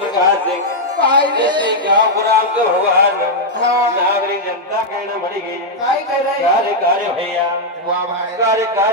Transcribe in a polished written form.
प्रकार से गांव पुराण के भगवान नागरिक जनता कहना मरी गई कार्य कार्य भैया कार्य कार्य